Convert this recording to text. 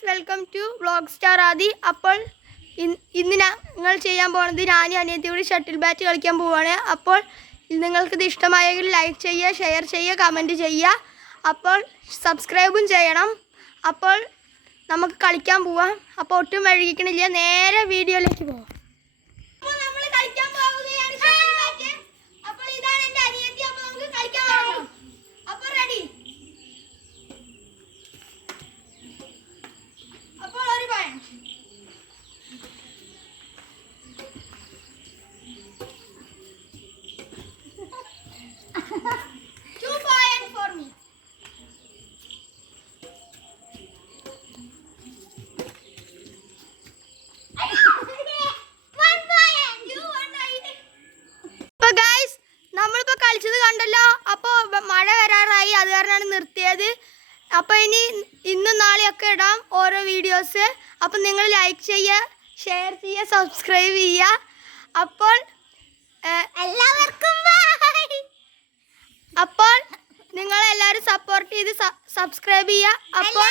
Guys, welcome to vlog star Aadhi. അപ്പോൾ ഇന്ന് ഞങ്ങൾ ചെയ്യാൻ പോകുന്നത് ഞാനും അനിയത്തിയോട് ഷട്ടിൽ ബാറ്റ് കളിക്കാൻ പോവുകയാണ്. അപ്പോൾ നിങ്ങൾക്കിത് ഇഷ്ടമായെങ്കിൽ ലൈക്ക് ചെയ്യുക, ഷെയർ ചെയ്യുക, കമൻറ്റ് ചെയ്യുക. അപ്പോൾ സബ്സ്ക്രൈബും ചെയ്യണം. അപ്പോൾ നമുക്ക് കളിക്കാൻ പോവാം. അപ്പോൾ ഒട്ടും വൈകിക്കണില്ല, നേരെ വീഡിയോയിലേക്ക് പോവാം. അപ്പോൾ നമ്മൾ കളിക്കാൻ പോവുകയാണ് ഷട്ടിൽ ബാറ്റ്. അപ്പോൾ ഇതാണ് എൻ്റെ അനിയത്തി. അപ്പോൾ നമുക്ക് കളിക്കാൻ പോകാം. അപ്പോൾ റെഡി. അപ്പോൾ ഒരു പോയിന്റ്. നമ്മളിപ്പോൾ കളിച്ചത് കണ്ടല്ലോ. അപ്പോൾ മഴ വരാറായി, അത് കാരണമാണ് നിർത്തിയത്. അപ്പോൾ ഇന്നും നാളെയൊക്കെ ഇടാം ഓരോ വീഡിയോസ്. അപ്പോൾ നിങ്ങൾ ലൈക്ക് ചെയ്യുക, ഷെയർ ചെയ്യുക, സബ്സ്ക്രൈബ് ചെയ്യുക. അപ്പോൾ എല്ലാവർക്കും അപ്പോൾ നിങ്ങളെല്ലാവരും സപ്പോർട്ട് ചെയ്ത് സബ്സ്ക്രൈബ് ചെയ്യുക. അപ്പോൾ